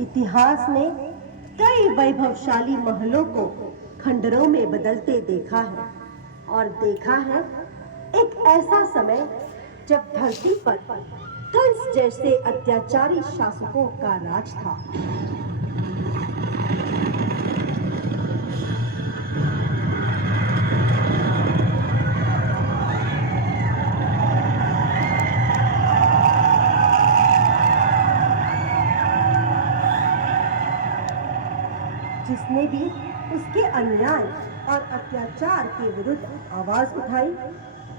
इतिहास ने कई वैभवशाली महलों को खंडरों में बदलते देखा है और देखा है एक ऐसा समय जब धरती पर कंस जैसे अत्याचारी शासकों का राज था। जिसने भी उसके अन्याय और अत्याचार के विरुद्ध आवाज उठाई,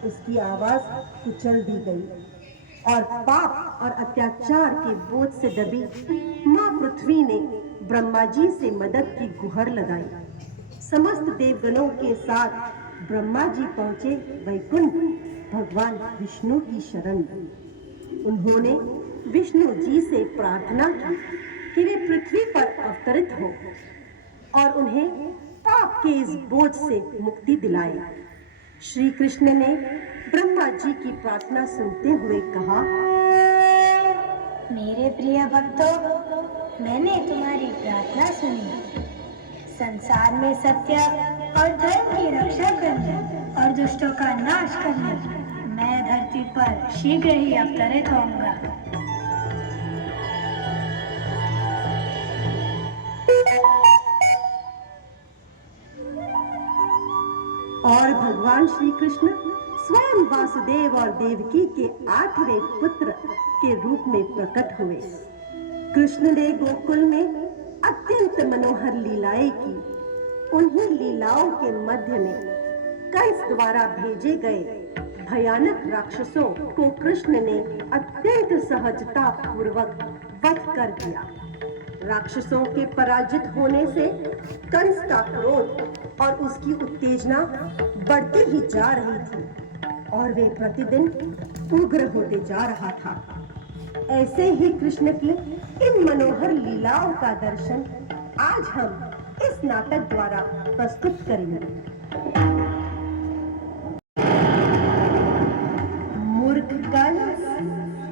उसकी आवाज कुचल दी गई और पाप और अत्याचार के बोझ से दबी मां पृथ्वी ने ब्रह्मा जी से मदद की गुहार लगाई। समस्त देवगणों के साथ ब्रह्मा जी पहुंचे वैकुंठ भगवान विष्णु की शरण। उन्होंने विष्णु जी से प्रार्थना की कि वे पृथ्वी पर अवतरित हो और उन्हें पाप के इस बोझ से मुक्ति दिलाए। श्री कृष्ण ने ब्रह्मा जी की प्रार्थना सुनते हुए कहा, मेरे प्रिय भक्तों, मैंने तुम्हारी प्रार्थना सुनी। संसार में सत्य और धर्म की रक्षा करने और दुष्टों का नाश करने मैं धरती पर शीघ्र ही अवतरित होऊंगा। और भगवान श्री कृष्ण स्वयं वासुदेव और देवकी के 8वें पुत्र के रूप में प्रकट हुए। कृष्ण ने गोकुल में अत्यंत मनोहर लीलाएं की। उन्हीं लीलाओं के मध्य में कंस द्वारा भेजे गए भयानक राक्षसों को कृष्ण ने अत्यंत सहजता पूर्वक वध कर दिया। राक्षसों के पराजित होने से कंस का क्रोध और उसकी उत्तेजना बढ़ती ही जा रही थी और वे प्रतिदिन उग्र होते जा रहा था। ऐसे ही कृष्ण की इन मनोहर लीलाओं का दर्शन आज हम इस नाटक द्वारा प्रस्तुत करेंगे। मूर्ख कंस,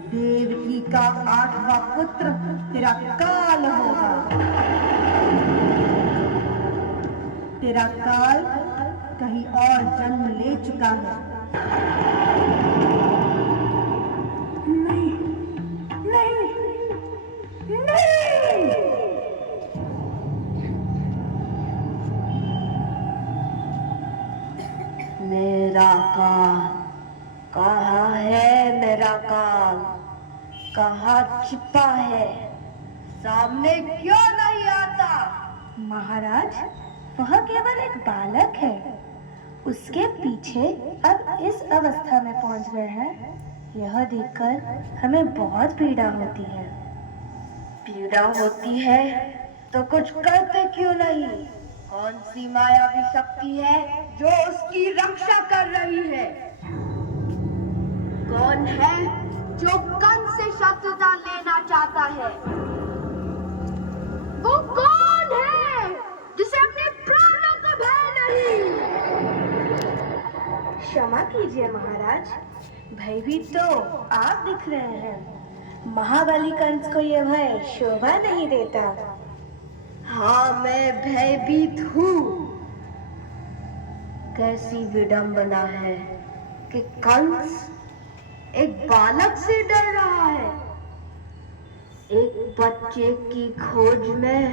देवकी का 8वां पुत्र तेरा काल होगा। तेरा काल कहीं और जन्म ले चुका है। नहीं, नहीं, नहीं। मेरा काल कहाँ है? मेरा काल कहाँ छिपा है? सामने क्यों नहीं आता? महाराज, वह केवल एक बालक है। उसके पीछे अब इस अवस्था में पहुंच गए हैं, यह देखकर हमें बहुत पीड़ा होती है। पीड़ा होती है तो कुछ करते क्यों नहीं? कौन सी मायावी शक्ति है जो उसकी रक्षा कर रही है? कौन है जो कंस से शत्रुता लेना चाहता है? वो कौन है जिसे अपने प्राणों का भय नहीं? क्षमा कीजिए महाराज, भयभीत तो आप दिख रहे हैं। महाबली कंस को यह भय शोभा नहीं देता। हाँ, मैं भयभीत हूँ। कैसी विडंबना है कि कंस एक बालक से डर रहा है। एक बच्चे की खोज में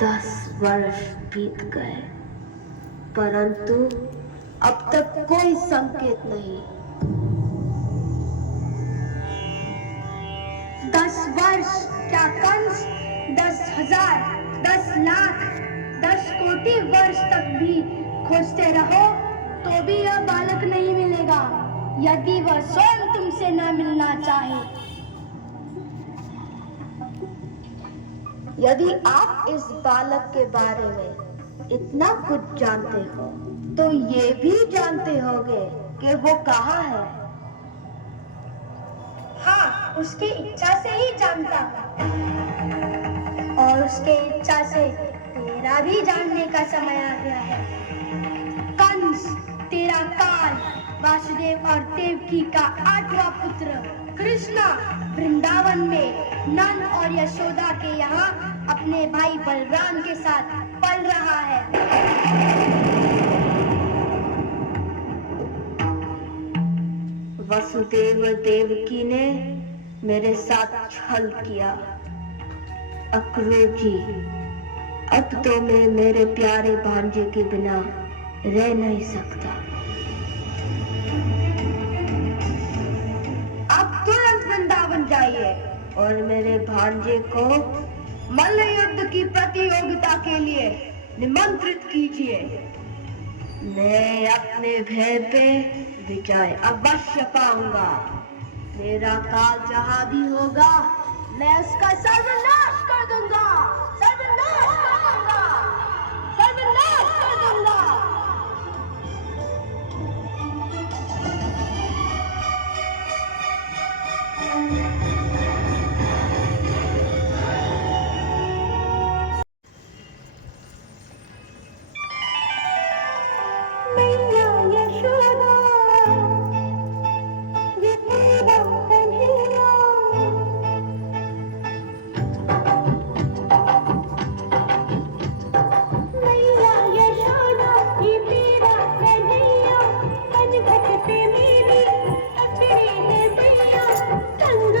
10 वर्ष बीत गए, परंतु अब तक कोई संकेत नहीं। 10 वर्ष? क्या कंस 10,000, 10 लाख, 10 कोटि वर्ष तक भी खोजते रहो तो भी यह बालक नहीं मिलेगा, यदि वह स्वयं तुमसे न मिलना चाहे। यदि आप इस बालक के बारे में इतना कुछ जानते हो तो ये भी जानते होंगे कि वो कहाँ है। हाँ, उसकी इच्छा से ही जानता और उसके इच्छा से तेरा भी जानने का समय आ गया है। कंस, तेरा काल वासुदेव और देवकी का 8वां पुत्र कृष्णा वृंदावन में नंद और यशोदा के यहाँ अपने भाई बलराम के साथ पल रहा है। वसुदेव देवकी ने मेरे साथ छल किया। अक्रूर जी, अब तो मैं मेरे प्यारे भांजे के बिना रह नहीं सकता। आप तुरंत वृंदावन जाइए और मेरे भांजे को मल्ल युद्ध की प्रतियोगिता के लिए निमंत्रित कीजिए। मैं अपने भय पे विजय अवश्य पाऊंगा। मेरा काल जहां भी होगा, मैं उसका सर्वनाश कर दूंगा, सर्वनाश कर दूंगा, सर्वनाश कर दूंगा। मैया यशोदा ये तेरा कन्हैया, मैया यशोदा ये तेरा कन्हैया, कनघट पे मेरी अपनी है मैया, संग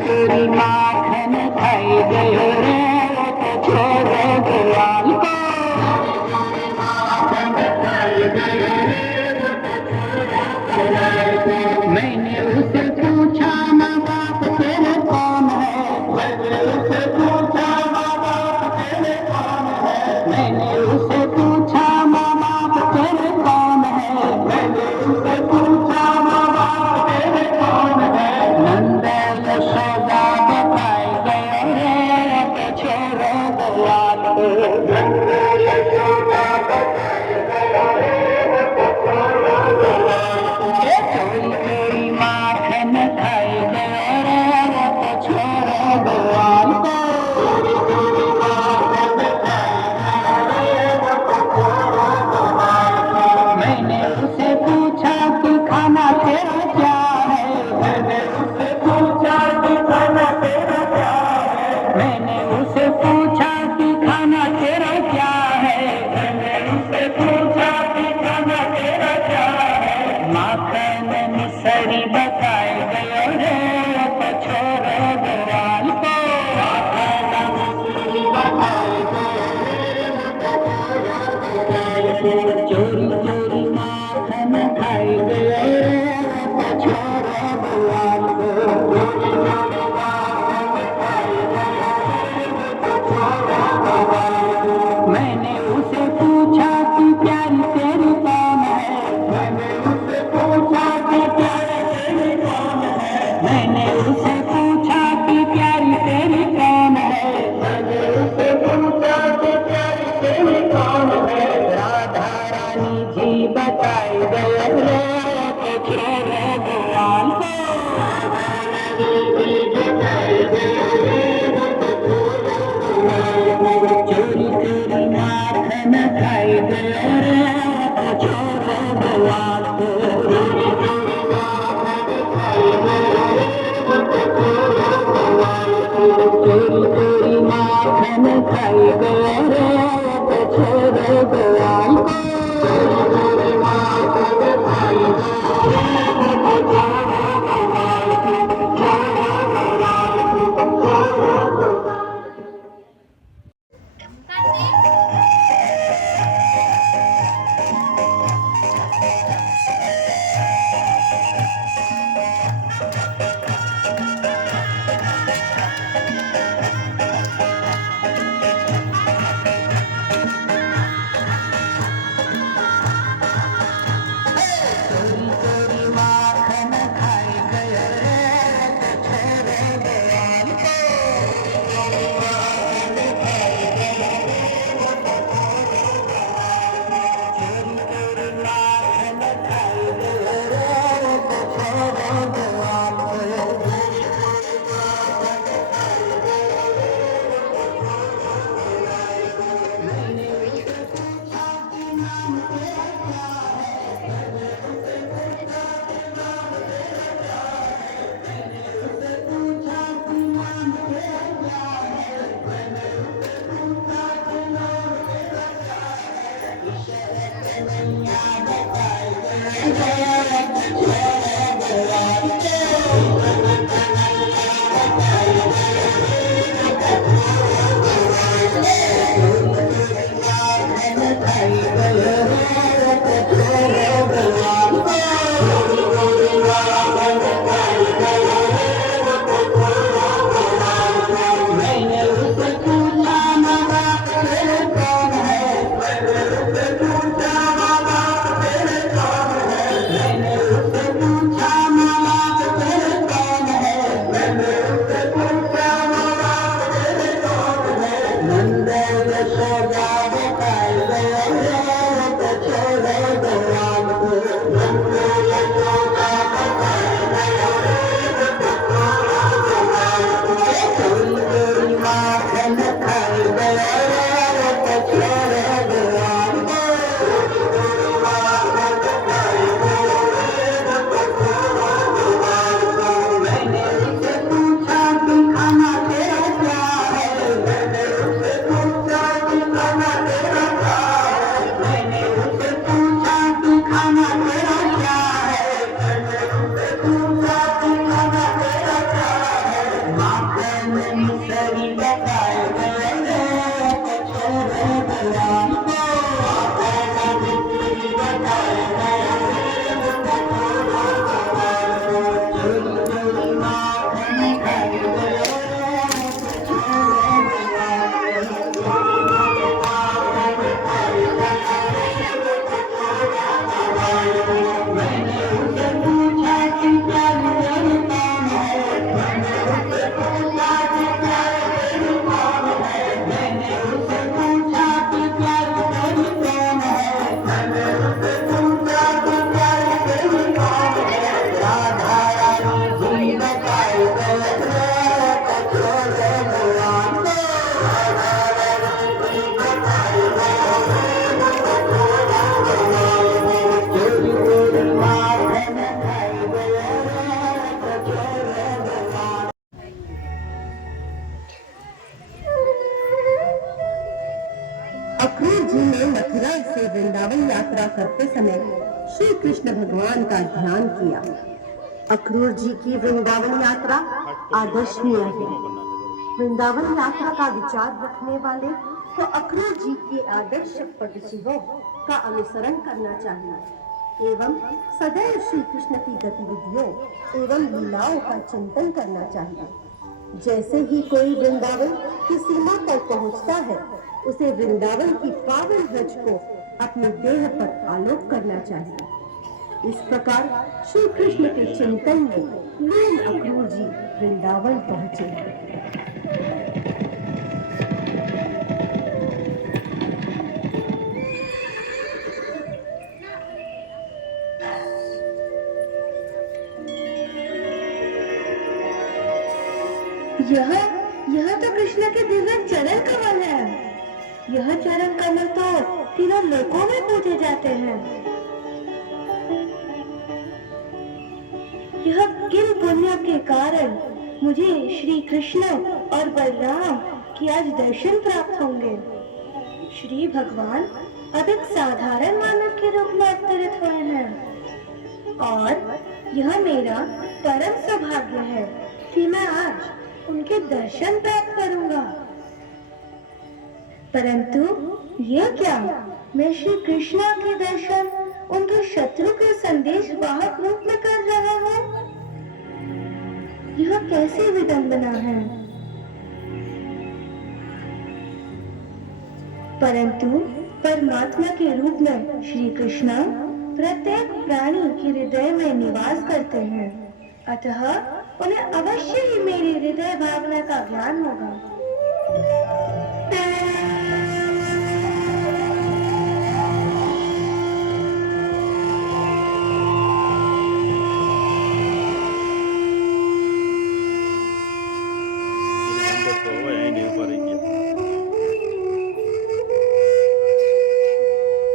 चोरी माखन खाई गयो रे छोड़ो गोवाल को। मैंने उसे पूछा माँ बाप तेरे कौन है, मैंने उसे पूछा माँ बाप तेरे कौन है, मैंने उसे पूछा माँ बाप तेरे कौन है, मैंने उसे पूछा माँ बाप तेरे कौन है। नंद यशोदा बताए गए रे छोड़ो गोवाल को। नंद यशोदा बताए गए रे छोड़ो गोवाल को। चोरी चोरी माखन खाई गयो रे छोड़ो गोवाल को। मैंने उसे पूछा कि खाना तेरा क्या है, मैंने उसे पूछा कि खाना तेरा क्या है, मैंने उसे पूछा कि खाना तेरा क्या है, मैंने उसे पूछा कि खाना तेरा क्या है। माखन मिसरी बताए गयो रे छोड़ो गोवाल को। माखन मिसरी बताए चोरी चोरी माखन खाई गयो रे छोड़ो गोवाल को। मैंने उसे पूछा कि प्यारी तेरी कौन है, मैंने उसे पूछा कि प्यारी तेरी कौन है, मैंने उसे पूछा कि प्यारी तेरी कौन है, मैंने उसे पूछा कि प्यारी तेरी कौन है। राधा रानी जी बताई गए रे छोड़ो गोवाल को। चोरी चोरी माखन खाई गयो रे छोड़ो गोवाल को। चोरी चोरी माखन खाई गयो रे छोड़ो गोवाल को। चोरी चोरी माखन खाई गयो रे छोड़ो गोवाल को। चोरी चोरी माखन खाई गयो रे छोड़ो गोवाल को। मैंने उसे पूछा कि नाम तेरा क्या है, मैंने उसे पूछा कि नाम तेरा क्या है, मैंने उसे पूछा कि नाम तेरा क्या है, मैंने उसे पूछा कि नाम तेरा क्या है। इशरत नैया बताए गए छोड़ो गोवाल को। खाई गयो रे छोड़ो गोवाल को। मैंने उसे पूछा माँ बाप तेरे कौन है, मैंने उसे पूछा माँ बाप तेरे कौन है, वृंदावन यात्रा करते समय श्री कृष्ण भगवान का ध्यान किया। अक्रूर जी की वृंदावन यात्रा आदर्शनीय है। वृंदावन यात्रा का विचार रखने वाले तो अक्रूर जी के आदर्श पदचिह्नों का अनुसरण करना चाहिए एवं सदैव श्री कृष्ण की गतिविधियों एवं लीलाओं का चिंतन करना चाहिए। जैसे ही कोई वृंदावन की सीमा पर पहुंचता है, उसे वृंदावन की पावन रज को अपनी देह पर आलोक करना चाहिए। इस प्रकार श्री कृष्ण के चिंतन में लीन अक्रूर जी वृंदावन पहुंचे। यह तो कृष्ण के दिव्य चरण कमल है। यह चरण कमल तो तीनों लोकों में पूजे जाते हैं। यह किन पुण्य के कारण मुझे श्री कृष्ण और बलराम की आज दर्शन प्राप्त होंगे। श्री भगवान अधिक साधारण मानव के रूप में अवतरित हुए हैं और यह मेरा परम सौभाग्य है कि मैं आज उनके दर्शन प्राप्त करूंगा। परंतु ये क्या, मैं श्री कृष्ण के दर्शन उनके शत्रु के संदेश वाहक रूप में कर रहा हूँ। यह कैसी विडंबना है। परंतु परमात्मा के रूप में श्री कृष्ण प्रत्येक प्राणी के हृदय में निवास करते हैं, अतः उन्हें अवश्य ही मेरी हृदय भावना का ज्ञान होगा।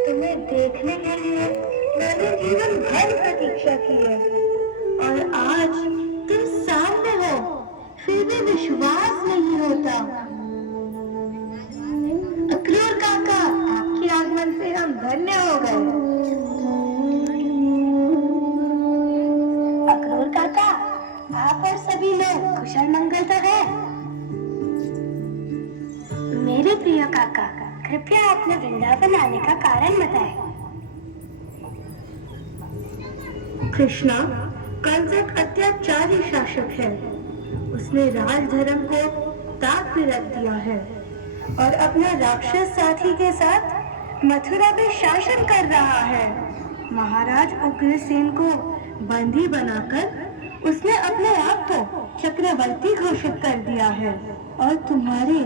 तुम्हें देखने के लिए मैंने जीवन भर प्रतीक्षा की है और आज तुम सामने हो, फिर भी विश्वास नहीं होता। अक्रूर काका, आपके आगमन से हम धन्य हो गए। अक्रूर काका, आप और सभी लोग कुशल मंगल तो है। मेरे प्रिय काका, कृपया अपने वृंदावन आने का कारण बताएं। कृष्णा कंस एक अत्याचारी शासक है। उसने राज धर्म को ताक पे रख दिया है और अपने राक्षस साथी के साथ मथुरा पे शासन कर रहा है। महाराज उग्रसेन को बंदी बनाकर उसने अपने आप को चक्रवर्ती घोषित कर दिया है और तुम्हारे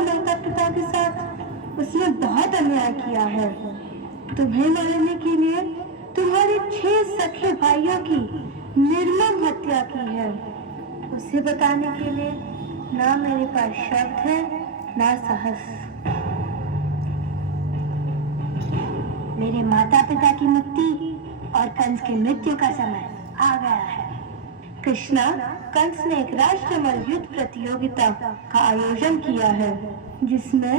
माता पिता के साथ उसने बहुत अन्याय किया है। तुम्हें मारने के लिए तुम्हारे 6 सखे भाइयों की निर्मम हत्या की है। उसे बताने के लिए ना मेरे पास शब्द है ना साहस। मेरे माता पिता की मुक्ति और कंस की मृत्यु का समय आ गया है। कृष्णा, कंस ने एक राष्ट्रमल युद्ध प्रतियोगिता का आयोजन किया है जिसमें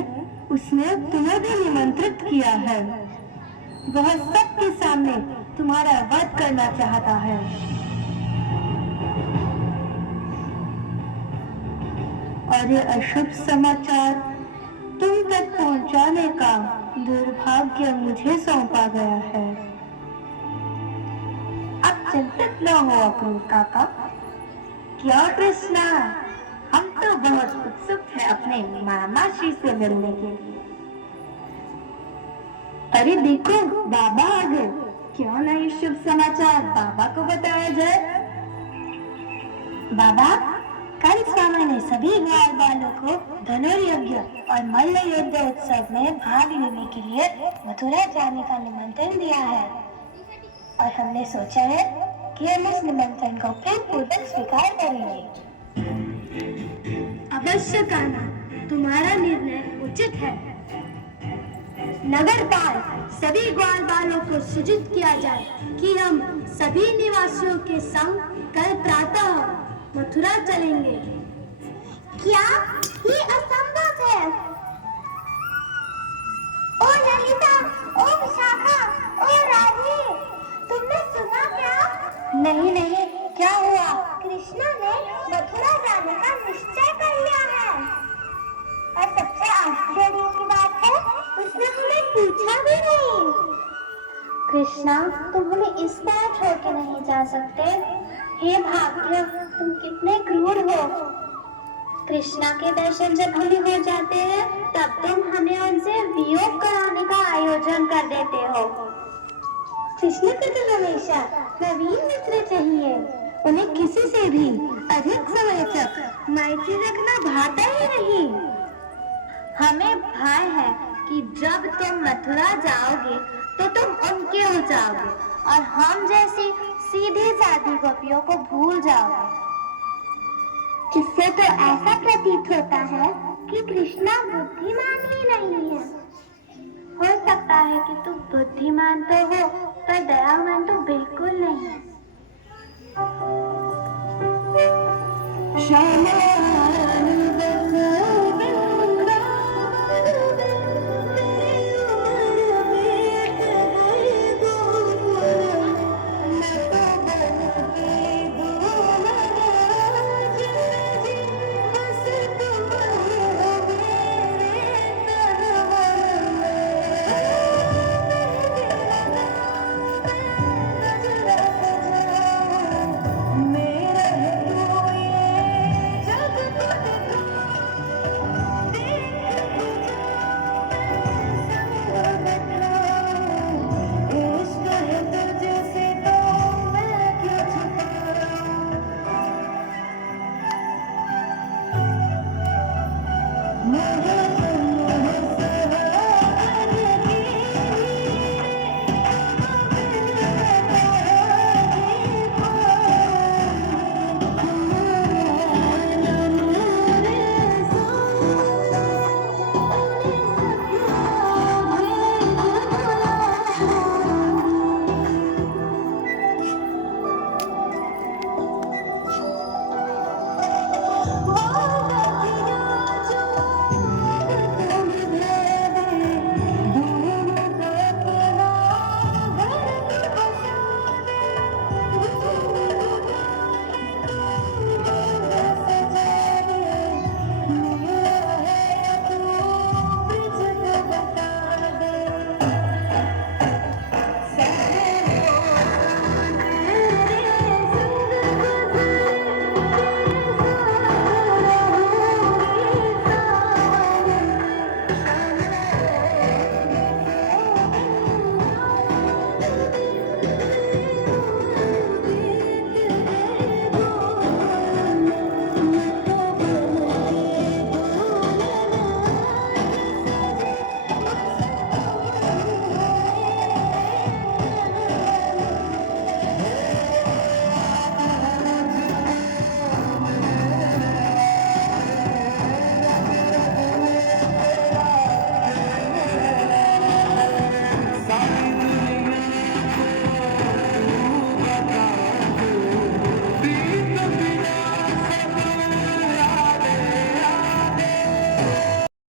उसने तुम्हें भी निमंत्रित किया है। वह सबके सामने तुम्हारा वध करना चाहता है। और ये अशुभ समाचार तुम तक पहुंचाने का दुर्भाग्य मुझे सौंपा गया है। अब चिंतित न हो अक्रूर काका। क्यों कृष्णा, हम तो बहुत उत्सुक हैं अपने मामा श्री से मिलने के लिए। अरे देखो, बाबा आ गए। क्यों ना ये शुभ समाचार बाबा को बताया जाए। बाबा, कंस मामा ने सभी ग्वाल बालों को धनुर्यज्ञ और मल्ल युद्ध उत्सव में भाग लेने के लिए मथुरा जाने का निमंत्रण दिया है और हमने सोचा है कि हम इस निमंत्रण को प्रेम पूर्वक स्वीकार करेंगे। अवश्य कान्हा, तुम्हारा निर्णय उचित है। नगरपाल सभी ग्वाल बालों को सूचित किया जाए कि हम सभी निवासियों के संग कल प्रातः मथुरा चलेंगे। क्या ये असंभव है? ओ ललिता, ओ विशाखा, ओ राधे, तुमने सुना क्या? नहीं नहीं, क्या हुआ? कृष्णा ने मथुरा जाने का निश्चय कर लिया है। और सबसे आश्चर्य की बात है, उसने हमें पूछा भी नहीं। कृष्णा, तुम हमें इस तरह छोड़ के नहीं जा सकते। हे भाग्य, तुम कितने क्रूर हो। कृष्णा के दर्शन जब हमें हो जाते हैं, तब तुम हमें उनसे वियोग कराने का आयोजन कर देते हो। कृष्ण को तो हमेशा नवीन मित्र चाहिए। उन्हें किसी से भी अधिक समय तक मैत्री रखना भाता ही नहीं। हमें भय है कि जब तुम मथुरा जाओगे तो तुम उनके हो जाओगे और हम जैसी सीधी सादी गोपियों को भूल जाओगे। इससे तो ऐसा प्रतीत होता है कि कृष्णा बुद्धिमान ही नहीं है। हो सकता है कि तुम बुद्धिमान तो हो, पर दयावान तो बिल्कुल नहीं।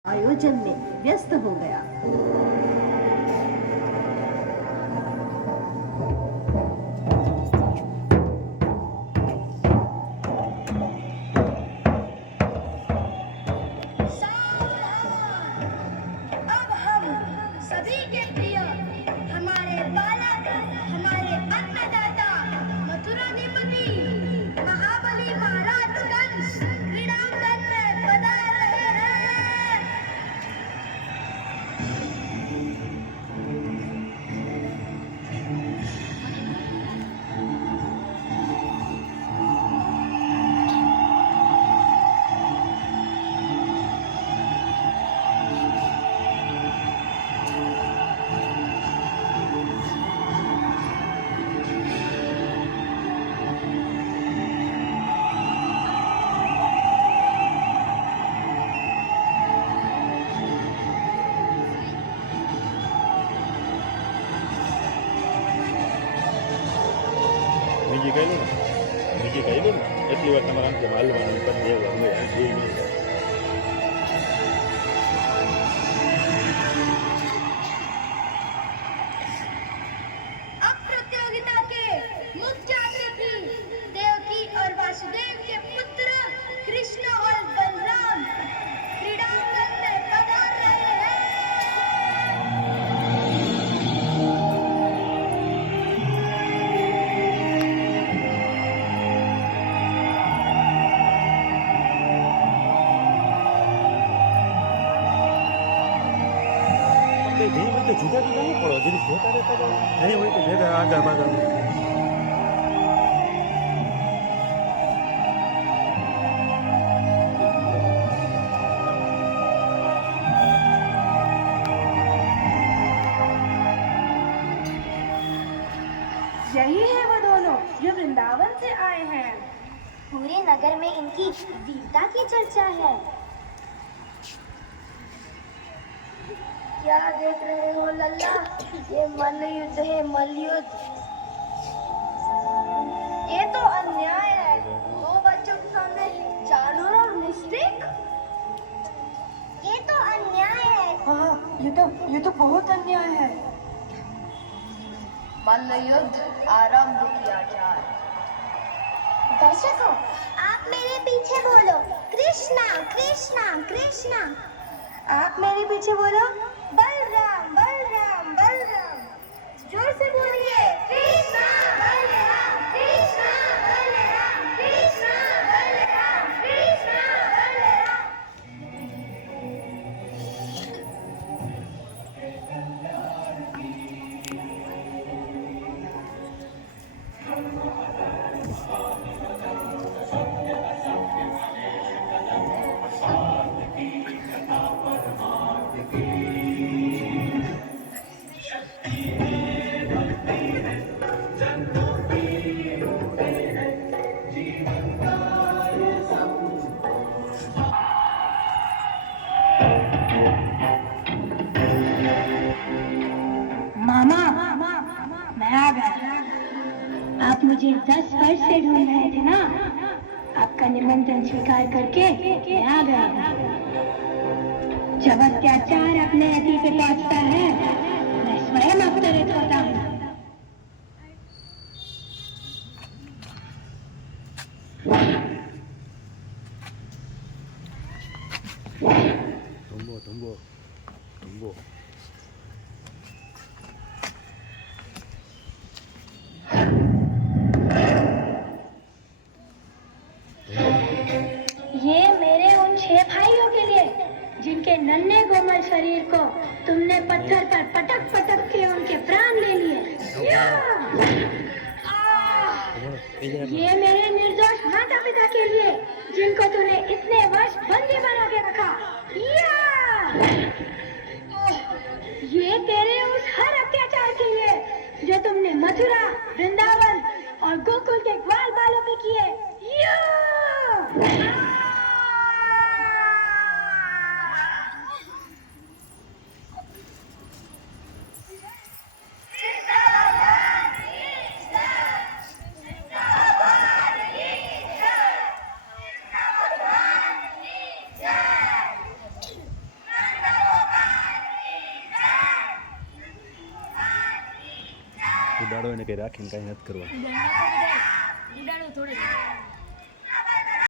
आयोजन में व्यस्त हो गया। अब हम सभी के प्रिय, हमारे बालक, हमारे अन्नदाता, मथुरा निपति, महाबली महाराज कंस क्रीड़ांगन में पधार रहे हैं। બીજી કહી ને એટલી વાર તમારે આમ કે હાલવાનું કરી દેવાનું જોઈ નહીં જરીક જોતા રહેતા જાઓ નહીં હોય તો ભેગા આગળ પાછળ यही है वो दोनों जो वृंदावन से आए हैं। पूरे नगर में इनकी वीरता की चर्चा है। क्या देख रहे हो लल्ला? ये मल्लयुद्ध है, मल्लयुद्ध। ये तो अन्याय है। दो बच्चों के सामने चालू और मिस्टेक। ये तो अन्याय है। हाँ, ये तो बहुत अन्याय है। मल्लयुद्ध आरंभ किया जाए। दर्शकों, आप मेरे पीछे बोलो, कृष्णा कृष्णा कृष्णा। आप मेरे पीछे बोलो, बलराम बलराम बलराम। जोर से बोलिए, कृष्णा बलराम कृष्णा बलराम कृष्णा बलराम कृष्णा बलराम। मामा, मैं आ गया। आप मुझे 10 वर्ष से ढूंढ रहे थे ना? आपका निमंत्रण स्वीकार करके मैं आ गया हूँ। जब अत्याचार अपने अति पे पहुंचता है, मैं स्वयं अवतरित होता हूँ। ધુંબો ધુંબો ધુંબો ये मेरे उन 6 भाइयों के लिए जिनके नन्हे कोमल शरीर को तुमने पत्थर पर पटक पटक के उनके प्राण ले लिए। ये मेरे निर्दोष माता पिता के लिए जिनको तूने इतने वर्ष बंदी बना के रखा। ये तेरे उस हर अत्याचार के लिए जो तुमने मथुरा, वृंदावन और गोकुल के ग्वाल बालों पे किए। ઉડાડો એને કંઈ રાખીને કાંઈ નથી કરવા ઉડાડો થોડે